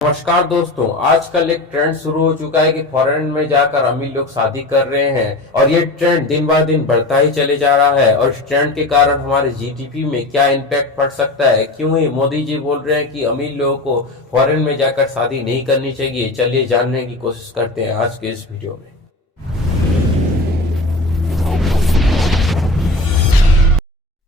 नमस्कार दोस्तों, आजकल एक ट्रेंड शुरू हो चुका है कि फॉरेन में जाकर अमीर लोग शादी कर रहे हैं और ये ट्रेंड दिन ब दिन बढ़ता ही चले जा रहा है। और इस ट्रेंड के कारण हमारे जीडीपी में क्या इम्पैक्ट पड़ सकता है, क्यों ही मोदी जी बोल रहे हैं कि अमीर लोगों को फॉरेन में जाकर शादी नहीं करनी चाहिए। चलिए जानने की कोशिश करते हैं आज के इस वीडियो में।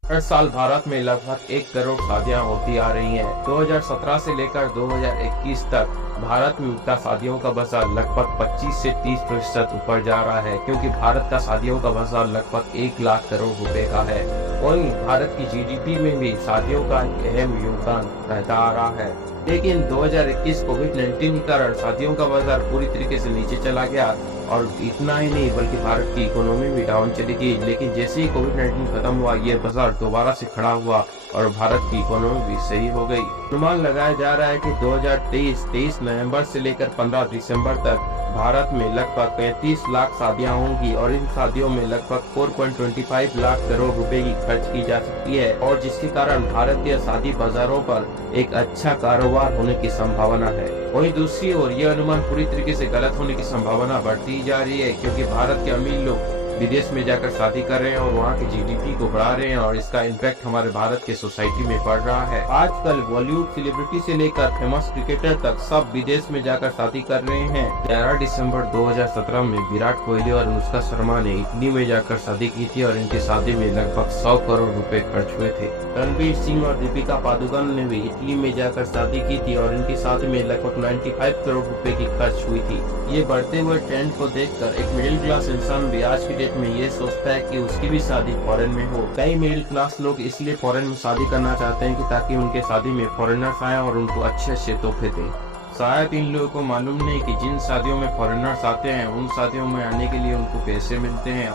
हर साल भारत में लगभग 1 करोड़ शादियां होती आ रही हैं। 2017 से लेकर 2021 तक भारत में उनका शादियों का बाजार लगभग 25 से 30% ऊपर जा रहा है, क्योंकि भारत का शादियों का बाजार लगभग 1 लाख करोड़ रुपए का है। वहीं भारत की जीडीपी में भी शादियों का अहम योगदान रहता आ रहा है। लेकिन 2021 कोविड-19 के कारण शादियों का बाजार पूरी तरीके से नीचे चला गया और इतना ही नहीं बल्कि भारत की इकोनॉमी भी डाउन चली गई। लेकिन जैसे ही कोविड-19 खत्म हुआ, ये बाजार दोबारा से खड़ा हुआ और भारत की इकोनॉमी भी सही हो गई। अनुमान लगाया जा रहा है कि 23 नवंबर से लेकर 15 दिसंबर तक भारत में लगभग 35 लाख शादियां होंगी और इन शादियों में लगभग 4.25 लाख करोड़ रुपए की खर्च की जा सकती है, और जिसके कारण भारतीय शादी बाजारों पर एक अच्छा कारोबार होने की संभावना है। वहीं दूसरी ओर यह अनुमान पूरी तरीके से गलत होने की संभावना बढ़ती जा रही है, क्योंकि भारत के अमीर लोग विदेश में जाकर शादी कर रहे हैं और वहाँ की जीडीपी को बढ़ा रहे हैं और इसका इम्पैक्ट हमारे भारत के सोसाइटी में पड़ रहा है। आजकल बॉलीवुड सेलिब्रिटी से लेकर फेमस क्रिकेटर तक सब विदेश में जाकर शादी कर रहे हैं। 11 दिसंबर 2017 में विराट कोहली और अनुष्का शर्मा ने इटली में जाकर शादी की थी और इनकी शादी में लगभग 100 करोड़ रुपए खर्च हुए थे। रणवीर सिंह और दीपिका पादुकोण ने भी इटली में जाकर शादी की थी और इनकी शादी में लगभग 95 करोड़ रुपए की खर्च हुई थी। ये बढ़ते हुए ट्रेंड को देखकर एक मिडिल क्लास इंसान भी आज की डेट में ये सोचता है कि उसकी भी शादी फॉरेन में हो। कई मिडिल क्लास लोग इसलिए फॉरेन में शादी करना चाहते हैं कि ताकि उनके शादी में फॉरेनर्स आए और उनको अच्छे अच्छे तोहफे दें। शायद इन लोगों को मालूम नहीं कि जिन शादियों में फॉरेनर्स आते हैं उन शादियों में आने के लिए उनको पैसे मिलते हैं।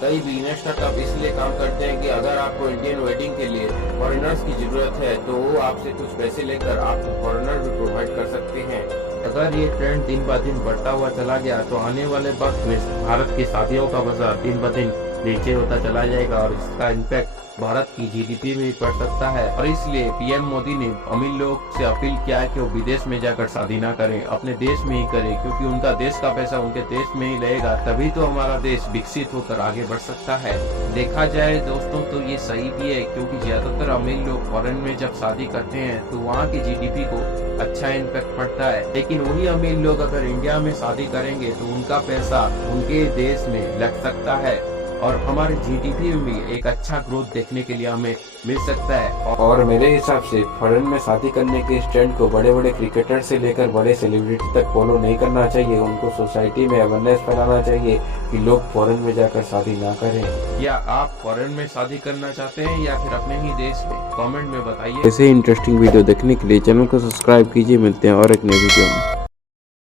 कई बिजनेस स्टार्टअप इसलिए काम करते हैं कि अगर आपको इंडियन वेडिंग के लिए फॉरेनर्स की जरूरत है तो वो आपसे कुछ पैसे लेकर आपको फॉरेनर भी प्रोवाइड कर सकते हैं। अगर ये ट्रेंड दिन ब दिन बढ़ता हुआ चला गया तो आने वाले वक्त में भारत की शादियों का बाजार दिन ब दिन नीचे होता चला जाएगा और इसका इम्पैक्ट भारत की जीडीपी में भी पड़ सकता है। और इसलिए पीएम मोदी ने अमीर लोग से अपील किया है कि वो विदेश में जाकर शादी ना करें, अपने देश में ही करें, क्योंकि उनका देश का पैसा उनके देश में ही रहेगा, तभी तो हमारा देश विकसित होकर आगे बढ़ सकता है। देखा जाए दोस्तों तो ये सही भी है, क्योंकि ज्यादातर अमीर लोग फॉरेन में जब शादी करते हैं तो वहाँ की जीडीपी को अच्छा इम्पैक्ट पड़ता है। लेकिन वही अमीर लोग अगर इंडिया में शादी करेंगे तो उनका पैसा उनके देश में लग सकता है और हमारे जीडीपी में भी एक अच्छा ग्रोथ देखने के लिए हमें मिल सकता है। और मेरे हिसाब से फॉरेन में शादी करने के इस ट्रेंड को बड़े बड़े क्रिकेटर से लेकर बड़े सेलिब्रिटी तक फॉलो नहीं करना चाहिए। उनको सोसाइटी में अवेयरनेस फैलाना चाहिए कि लोग फॉरेन में जाकर शादी ना करें। या आप फॉरेन में शादी करना चाहते हैं या फिर अपने ही देश में? कमेंट में बताइए। ऐसे इंटरेस्टिंग वीडियो देखने के लिए चैनल को सब्सक्राइब कीजिए। मिलते हैं और एक नई वीडियो में।